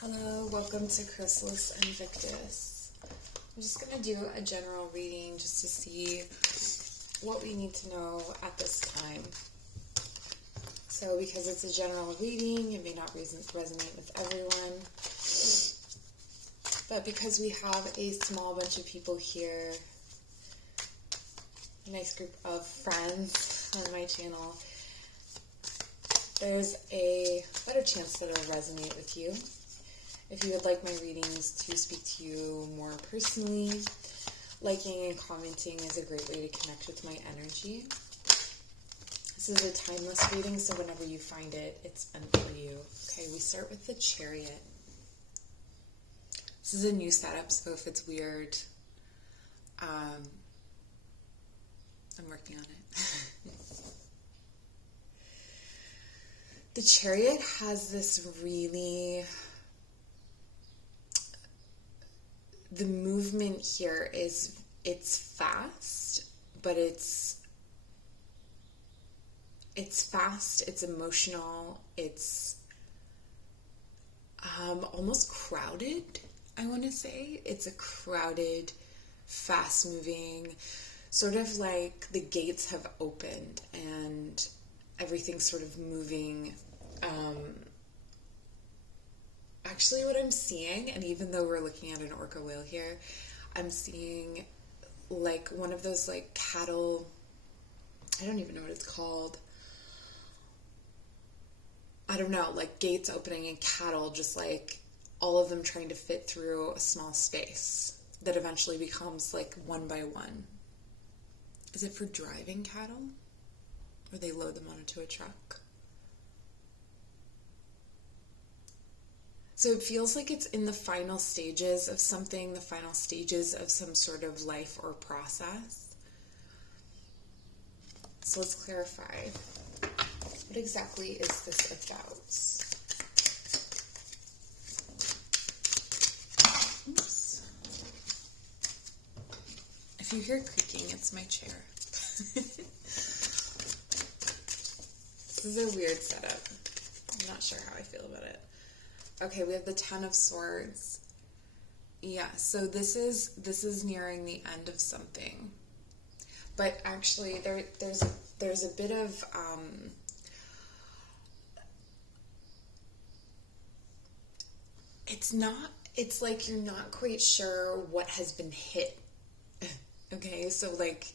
Hello, welcome to Chrysalis and Victus. I'm just going to do a general reading just to see what we need to know at this time. So because it's a general reading, it may not resonate with everyone. But because we have a small bunch of people here, a nice group of friends on my channel, there's a better chance that it'll resonate with you. If you would like my readings to speak to you more personally, liking and commenting is a great way to connect with my energy. This is a timeless reading, so whenever you find it, it's meant for you. Okay, we start with the Chariot. This is a new setup, so if it's weird, I'm working on it. The Chariot has this really... The movement here it's fast, but it's fast, it's emotional, it's almost crowded, I want to say. It's a crowded, fast-moving, sort of like the gates have opened and everything's sort of moving. Actually, what I'm seeing, and even though we're looking at an orca whale here, I'm seeing like one of those like cattle, I don't even know what it's called. I don't know, like gates opening and cattle, just like all of them trying to fit through a small space that eventually becomes like one by one. Is it for driving cattle? Or they load them onto a truck? So it feels like it's in the final stages of something, the final stages of some sort of life or process. So let's clarify. What exactly is this about? Oops. If you hear creaking, it's my chair. This is a weird setup. I'm not sure how I feel about it. Okay, we have the Ten of Swords. Yeah, so this is nearing the end of something. But actually, there's a bit of it's like you're not quite sure what has been hit. Okay, so like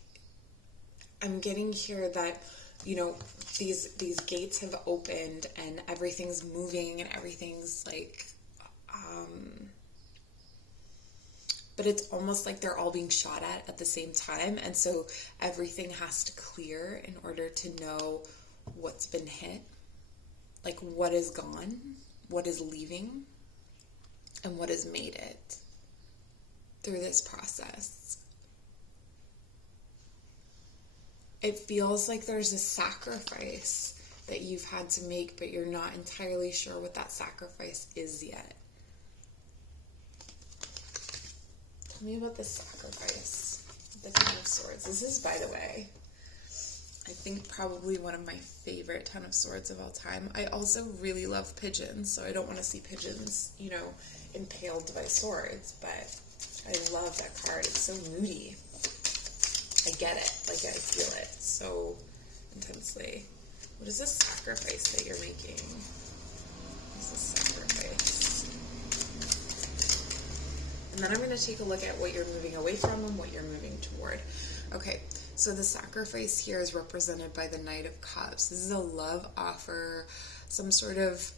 I'm getting here that, you know, these gates have opened and everything's moving and everything's like, but it's almost like they're all being shot at the same time. And so everything has to clear in order to know what's been hit, like what is gone, what is leaving, and what has made it through this process. It feels like there's a sacrifice that you've had to make, but you're not entirely sure what that sacrifice is yet. Tell me about the sacrifice, the Ten of Swords. This is, by the way, I think probably one of my favorite Ten of Swords of all time. I also really love pigeons, so I don't want to see pigeons, you know, impaled by swords, but I love that card. It's so moody. I get it, like I feel it so intensely. What is this sacrifice that you're making? What is this sacrifice? And then I'm going to take a look at what you're moving away from and what you're moving toward. Okay, so the sacrifice here is represented by the Knight of Cups. This is a love offer, some sort of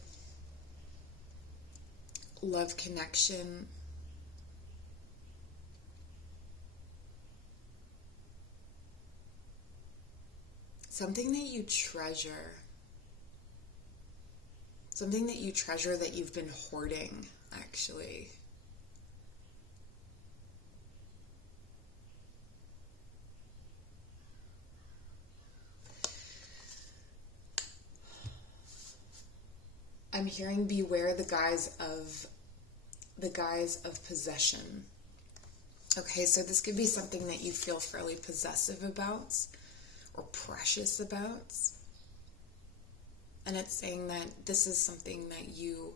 love connection. Something that you treasure. Something that you treasure that you've been hoarding, actually. I'm hearing beware the guise of possession. Okay, so this could be something that you feel fairly possessive about or precious about. And it's saying that this is something that you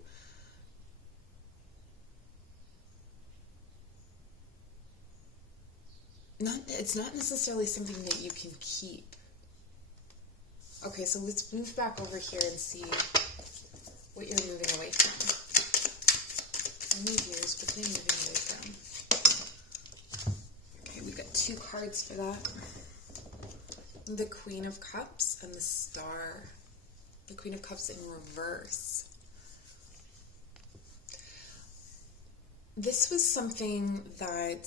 it's not necessarily something that you can keep. Okay, so let's move back over here and see what you're moving away from. Move yours, but then moving away from. Okay, we've got 2 cards for that. The Queen of Cups and the Star. The Queen of Cups in reverse. This was something that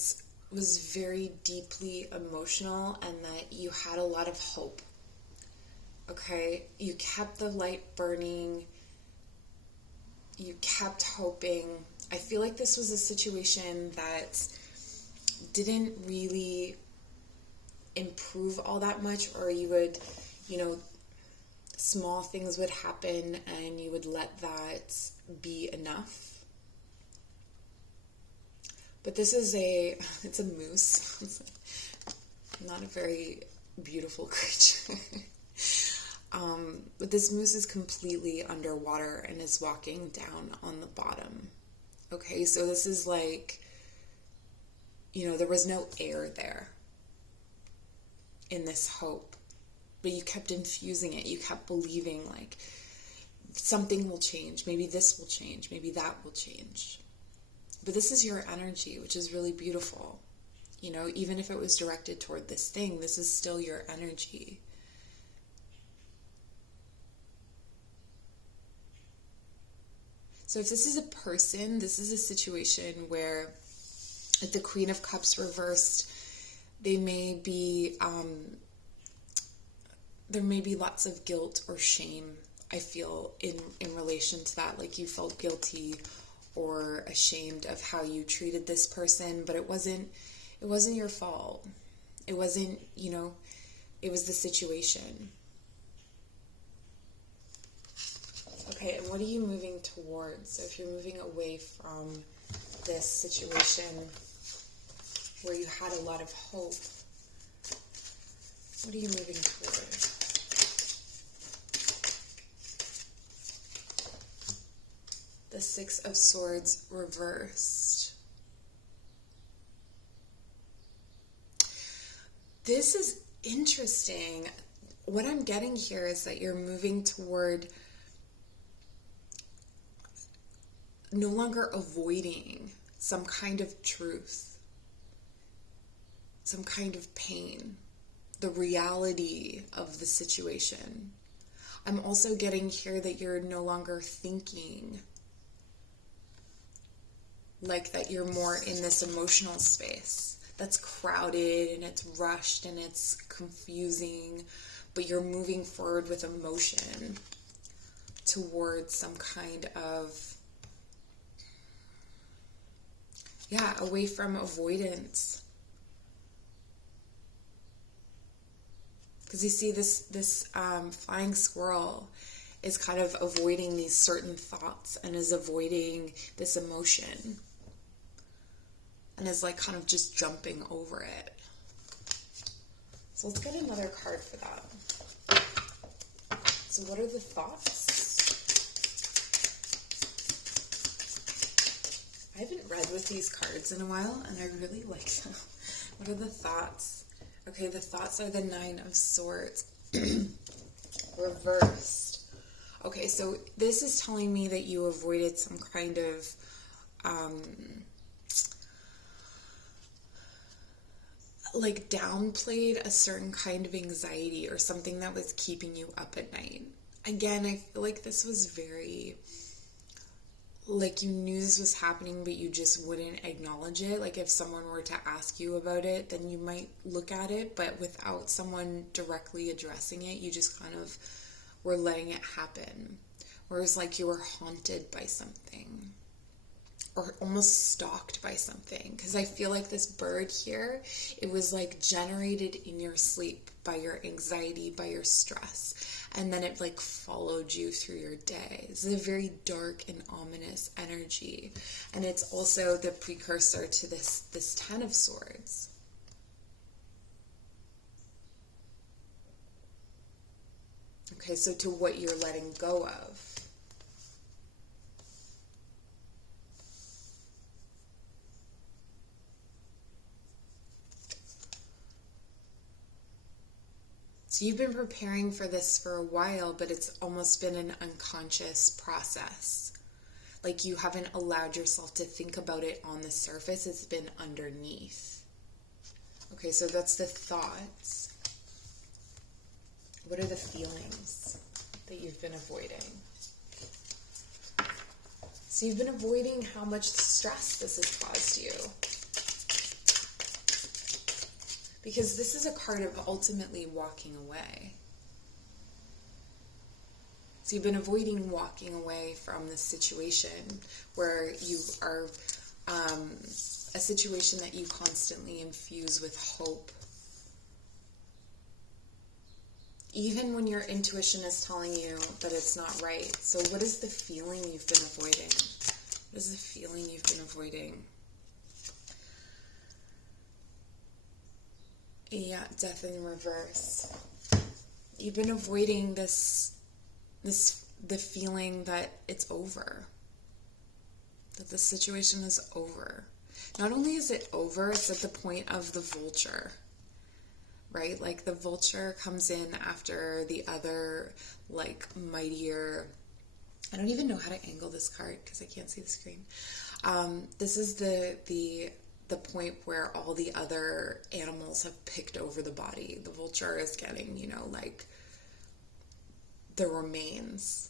was very deeply emotional and that you had a lot of hope. Okay, you kept the light burning. You kept hoping. I feel like this was a situation that didn't really improve all that much, or you would, small things would happen and you would let that be enough. But this is it's a moose. It's not a very beautiful creature. But this moose is completely underwater and is walking down on the bottom. Okay, so this is like, there was no air there in this hope. But you kept infusing it. You kept believing like something will change. Maybe this will change. Maybe that will change. But this is your energy, which is really beautiful. Even if it was directed toward this thing, this is still your energy. So if this is a person, this is a situation where at the Queen of Cups reversed, they may be, there may be lots of guilt or shame, I feel, in relation to that. Like you felt guilty or ashamed of how you treated this person, but it wasn't your fault. It wasn't, it was the situation. Okay, and what are you moving towards? So if you're moving away from this situation where you had a lot of hope, what are you moving towards? The 6 of Swords reversed. This is interesting. What I'm getting here is that you're moving toward no longer avoiding some kind of truth, some kind of pain, the reality of the situation. I'm also getting here that you're no longer thinking like that you're more in this emotional space that's crowded and it's rushed and it's confusing, but you're moving forward with emotion towards some kind of, away from avoidance. Because you see this flying squirrel is kind of avoiding these certain thoughts and is avoiding this emotion and is like kind of just jumping over it. So let's get another card for that. So what are the thoughts? I haven't read with these cards in a while and I really like them. What are the thoughts? Okay, the thoughts are the 9 of Swords. Reversed. Okay, so this is telling me that you avoided some kind of like downplayed a certain kind of anxiety or something that was keeping you up at night. Again, I feel like this was very, like you knew this was happening, but you just wouldn't acknowledge it. Like if someone were to ask you about it, then you might look at it, but without someone directly addressing it, you just kind of were letting it happen. Whereas like you were haunted by something or almost stalked by something. Because I feel like this bird here, it was like generated in your sleep by your anxiety, by your stress. And then it like followed you through your day. It's a very dark and ominous energy. And it's also the precursor to this 10 of Swords. Okay, so to what you're letting go of. So you've been preparing for this for a while, but it's almost been an unconscious process. Like you haven't allowed yourself to think about it on the surface. It's been underneath. Okay, so that's the thoughts. What are the feelings that you've been avoiding? So you've been avoiding how much stress this has caused you. Because this is a card of ultimately walking away. So you've been avoiding walking away from this situation where you are a situation that you constantly infuse with hope. Even when your intuition is telling you that it's not right. So what is the feeling you've been avoiding? What is the feeling you've been avoiding? Yeah, death in reverse. You've been avoiding the feeling that it's over. That the situation is over. Not only is it over, it's at the point of the vulture. Right? Like the vulture comes in after the other, like, mightier. I don't even know how to angle this card because I can't see the screen. This is the point where all the other animals have picked over the body. The vulture is getting, like the remains.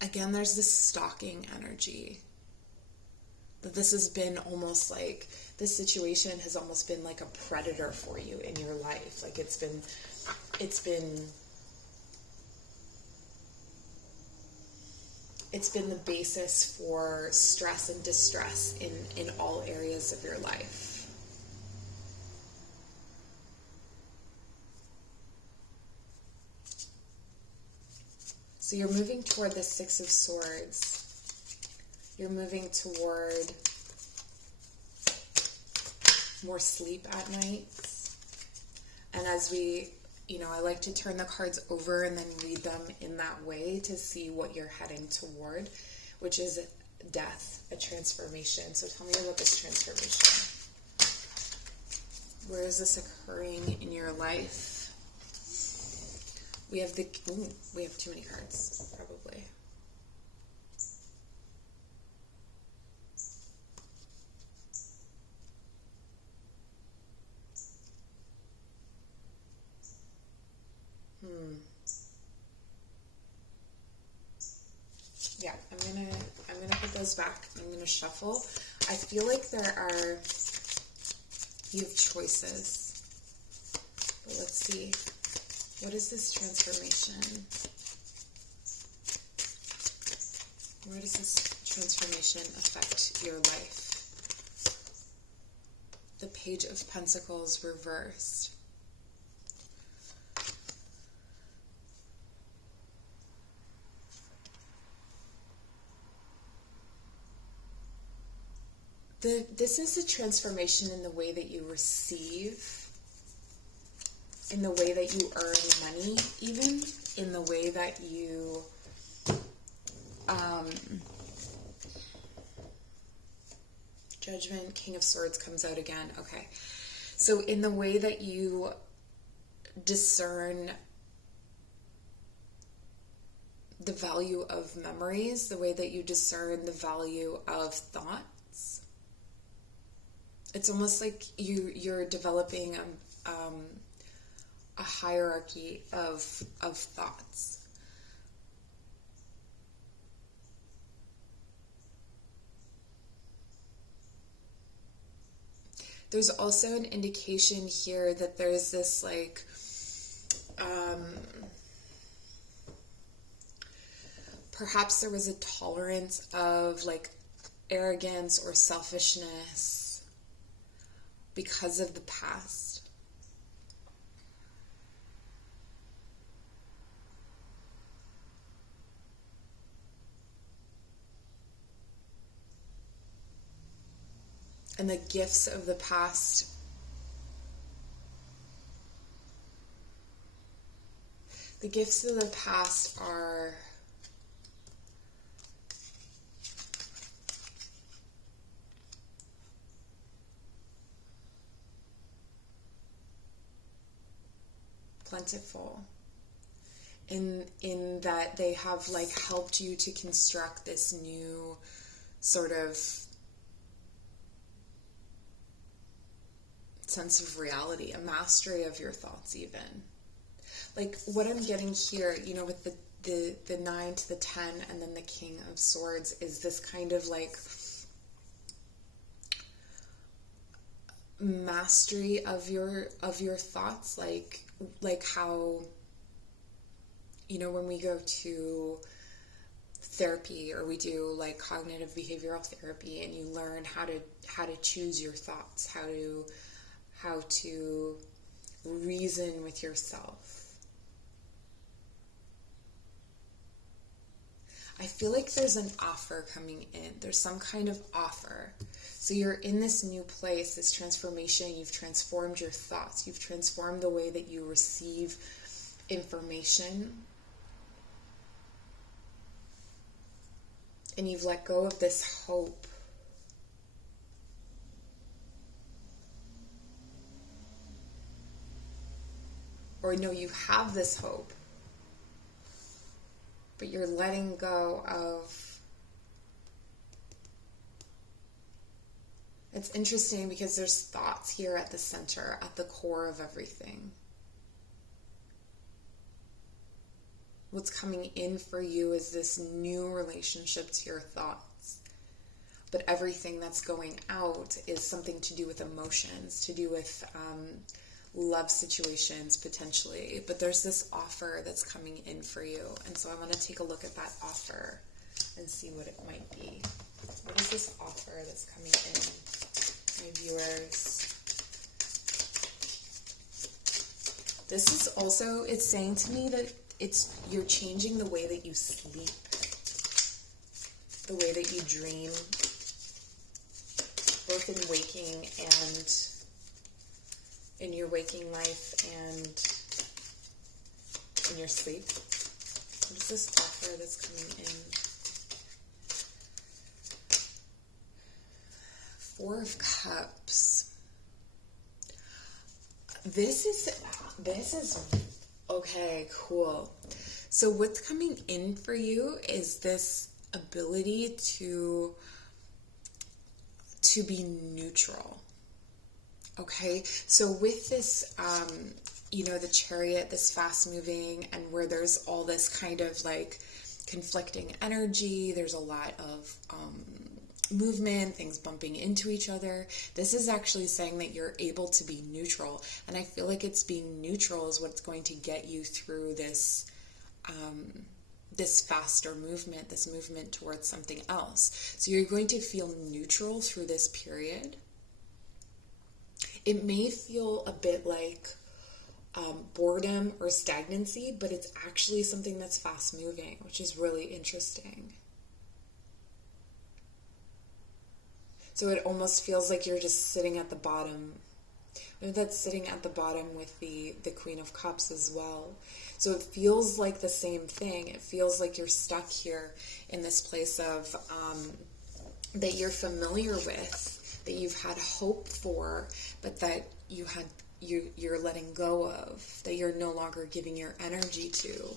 Again, there's this stalking energy. That this has been almost like, this situation has almost been like a predator for you in your life. Like it's been the basis for stress and distress in all areas of your life. So you're moving toward the Six of Swords. You're moving toward more sleep at night. And as I like to turn the cards over and then read them in that way to see what you're heading toward, which is death, a transformation. So tell me about this transformation. Where is this occurring in your life? We have too many cards, probably. Yeah, I'm gonna put those back. I'm gonna shuffle. I feel like you have choices. But let's see. What is this transformation? Where does this transformation affect your life? The Page of Pentacles reversed. This is a transformation in the way that you receive, in the way that you earn money, even in the way that you Judgment, King of Swords comes out again. Okay. So in the way that you discern the value of memories, the way that you discern the value of thoughts, it's almost like you're developing a hierarchy of thoughts. There's also an indication here that there's this like perhaps there was a tolerance of like arrogance or selfishness because of the past. And the gifts of the past are plentiful. In that they have like helped you to construct this new sort of sense of reality, a mastery of your thoughts even. Like what I'm getting here, you know, with the 9 to the 10 and then the King of Swords is this kind of like mastery of your thoughts, like how, you know, when we go to therapy or we do like cognitive behavioral therapy and you learn how to choose your thoughts, how to reason with yourself. I feel like there's an offer coming in. There's some kind of offer. So you're in this new place, this transformation. You've transformed your thoughts. You've transformed the way that you receive information. And you've let go of this hope. Or no, you have this hope, but you're letting go of. It's interesting because there's thoughts here at the center, at the core of everything. What's coming in for you is this new relationship to your thoughts. But everything that's going out is something to do with emotions, to do with love situations potentially. But there's this offer that's coming in for you. And so I want to take a look at that offer and see what it might be. What is this offer that's coming in, my viewers? This is also, it's saying to me that you're changing the way that you sleep, the way that you dream, both in waking and in your waking life and in your sleep. What is this offer that's coming in? 4 of Cups. This is okay, cool. So what's coming in for you is this ability to be neutral. Okay, so with this, you know, the Chariot, this fast moving, and where there's all this kind of like conflicting energy, there's a lot of movement, things bumping into each other. This is actually saying that you're able to be neutral, and I feel like it's being neutral is what's going to get you through this this faster movement, this movement towards something else. So you're going to feel neutral through this period. It may feel a bit like boredom or stagnancy, but it's actually something that's fast moving, which is really interesting. So it almost feels like you're just sitting at the bottom. Maybe that's sitting at the bottom with the Queen of Cups as well. So it feels like the same thing. It feels like you're stuck here in this place of that you're familiar with, that you've had hope for, but that you're letting go of, that you're no longer giving your energy to.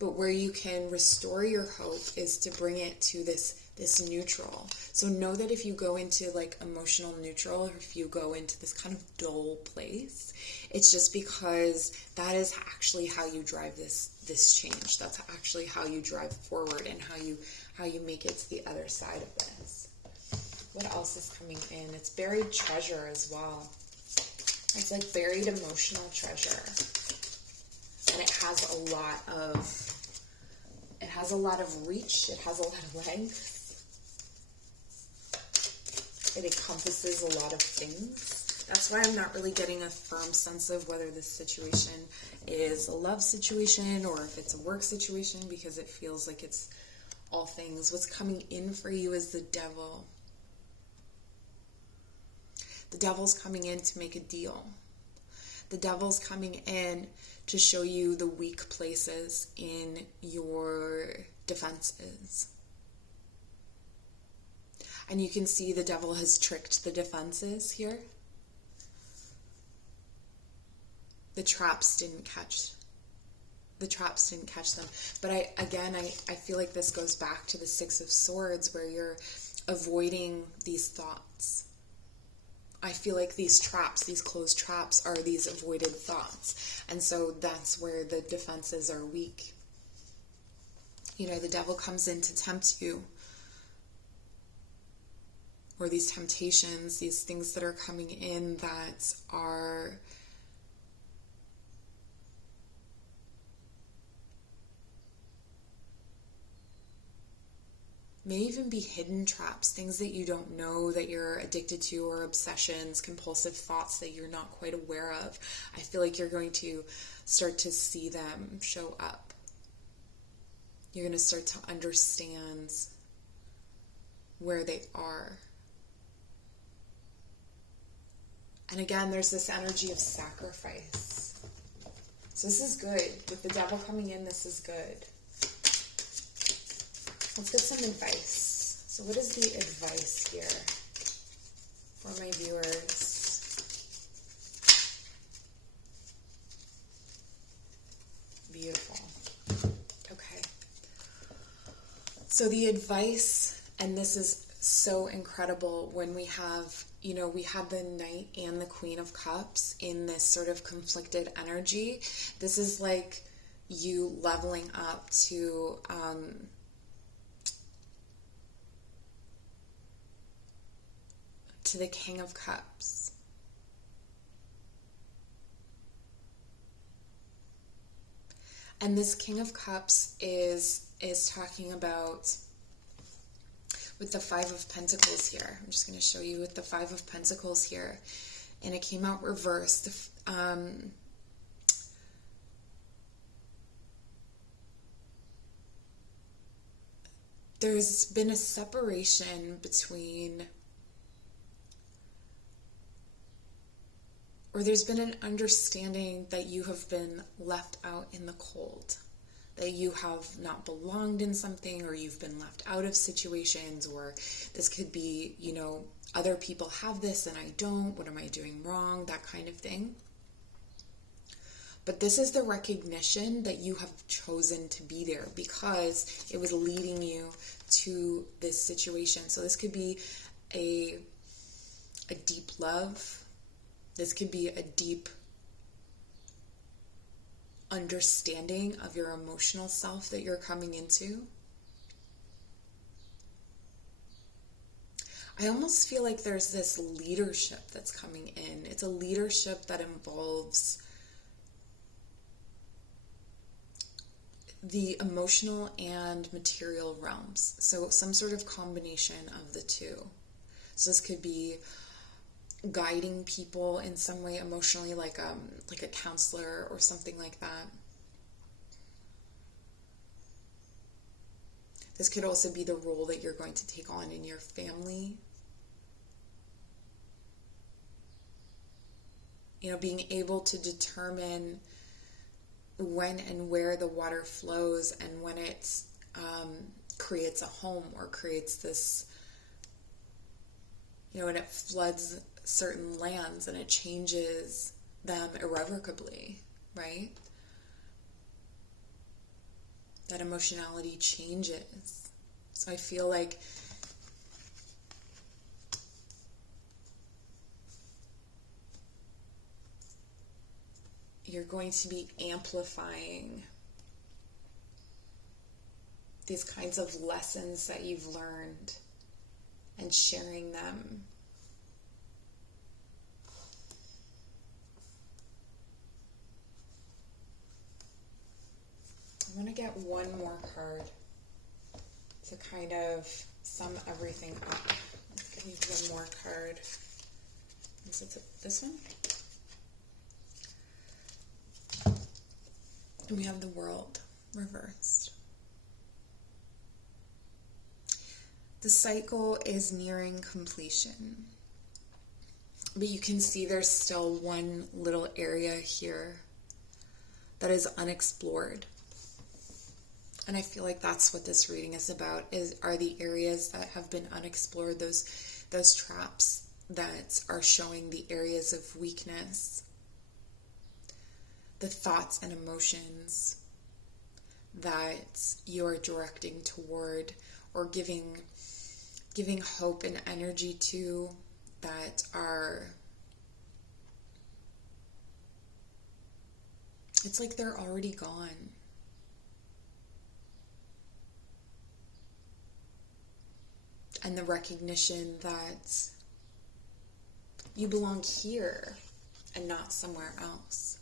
But where you can restore your hope is to bring it to this neutral. So know that if you go into like emotional neutral, or if you go into this kind of dull place, it's just because that is actually how you drive this change. That's actually how you drive forward and how you make it to the other side of this. What else is coming in? It's buried treasure as well. It's like buried emotional treasure. And it has a lot of reach. It has a lot of length. It encompasses a lot of things. That's why I'm not really getting a firm sense of whether this situation is a love situation or if it's a work situation, because it feels like it's all things. What's coming in for you is the Devil. The Devil's coming in to make a deal. The Devil's coming in to show you the weak places in your defenses. And you can see the Devil has tricked the defenses here. the traps didn't catch them. But I feel like this goes back to the Six of Swords, where you're avoiding these thoughts. I feel like these traps, these closed traps, are these avoided thoughts. And so that's where the defenses are weak. You know, the devil comes in to tempt you, or these temptations, these things that are coming in that are may even be hidden traps, things that you don't know that you're addicted to, or obsessions, compulsive thoughts that you're not quite aware of. I feel like you're going to start to see them show up. You're going to start to understand where they are. And again, there's this energy of sacrifice. So this is good. With the devil coming in, this is good. Let's get some advice. So what is the advice here for my viewers? Beautiful. Okay. So the advice, and this is so incredible when we have, you know, we have the Knight and the Queen of Cups in this sort of conflicted energy. This is like you leveling up to the King of Cups. And this King of Cups is talking about, with the Five of Pentacles here. I'm just going to show you with the Five of Pentacles here. And it came out reversed. There's been a separation between, or there's been an understanding that you have been left out in the cold, that you have not belonged in something, or you've been left out of situations, or this could be, you know, other people have this and I don't, what am I doing wrong, that kind of thing. But this is the recognition that you have chosen to be there because it was leading you to this situation. So this could be a deep love. This could be a deep understanding of your emotional self that you're coming into. I almost feel like there's this leadership that's coming in. It's a leadership that involves the emotional and material realms. So some sort of combination of the two. So this could be guiding people in some way emotionally, like a counselor or something like that. This could also be the role that you're going to take on in your family. You know, being able to determine when and where the water flows, and when it creates a home or creates this, you know, when it floods certain lands and it changes them irrevocably, right? That emotionality changes. So I feel like you're going to be amplifying these kinds of lessons that you've learned and sharing them. I want to get one more card to kind of sum everything up. Give me one more card. Is it this one? And we have the World reversed. The cycle is nearing completion. But you can see there's still one little area here that is unexplored. And I feel like that's what this reading is about, are the areas that have been unexplored, those traps that are showing the areas of weakness. the thoughts and emotions that you're directing toward or giving hope and energy to that are, it's like they're already gone. And the recognition that you belong here and not somewhere else.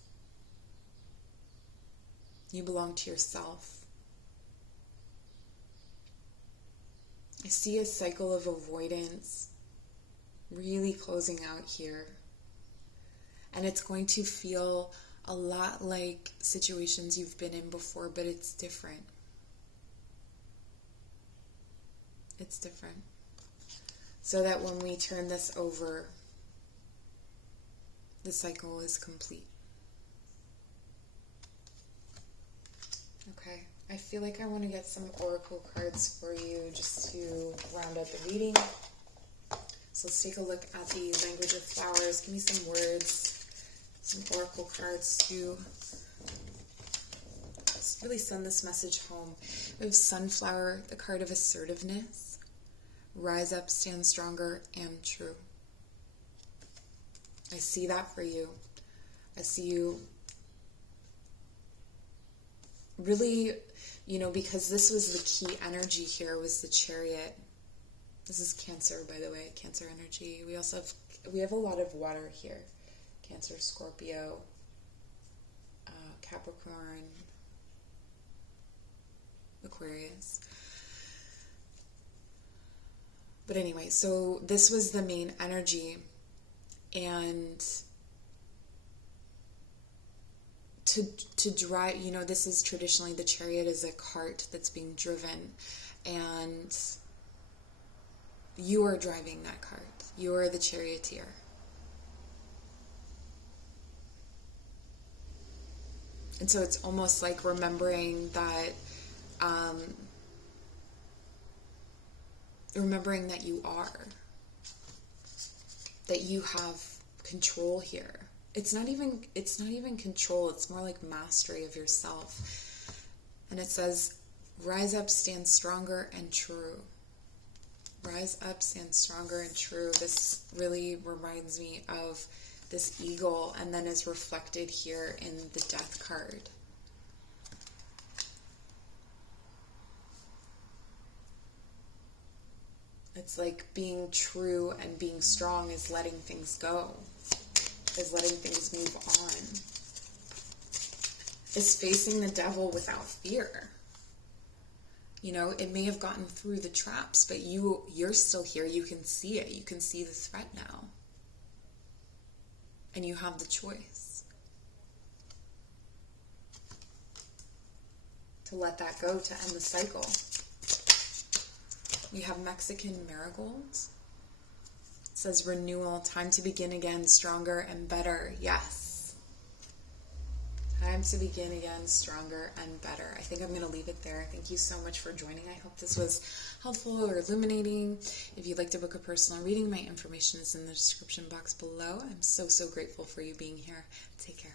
You belong to yourself. I see a cycle of avoidance really closing out here. And it's going to feel a lot like situations you've been in before, but it's different. It's different. So that when we turn this over, the cycle is complete. Okay, I feel like I want to get some oracle cards for you just to round out the reading. So let's take a look at the language of flowers. Give me some words, some oracle cards to just really send this message home. We have Sunflower, the card of assertiveness. Rise up, stand stronger, and true. I see that for you. I see you really, because this was the key energy here, was the Chariot. This is Cancer, by the way, Cancer energy. We have a lot of water here. Cancer, Scorpio, Capricorn, Aquarius. But anyway, so this was the main energy, and to drive, this is traditionally, the Chariot is a cart that's being driven, and you are driving that cart. You are the charioteer. And so it's almost like remembering that you are, that you have control here. It's not even control, it's more like mastery of yourself. And it says, rise up, stand stronger and true. Rise up, stand stronger and true. This really reminds me of this eagle, and then is reflected here in the Death card. It's like being true and being strong is letting things go, is letting things move on, is facing the devil without fear. It may have gotten through the traps, but you're still here. You can see it. You can see the threat now. And you have the choice to let that go, to end the cycle. We have Mexican marigolds. It says renewal, time to begin again, stronger and better. Yes. Time to begin again, stronger and better. I think I'm going to leave it there. Thank you so much for joining. I hope this was helpful or illuminating. If you'd like to book a personal reading, my information is in the description box below. I'm so, so grateful for you being here. Take care.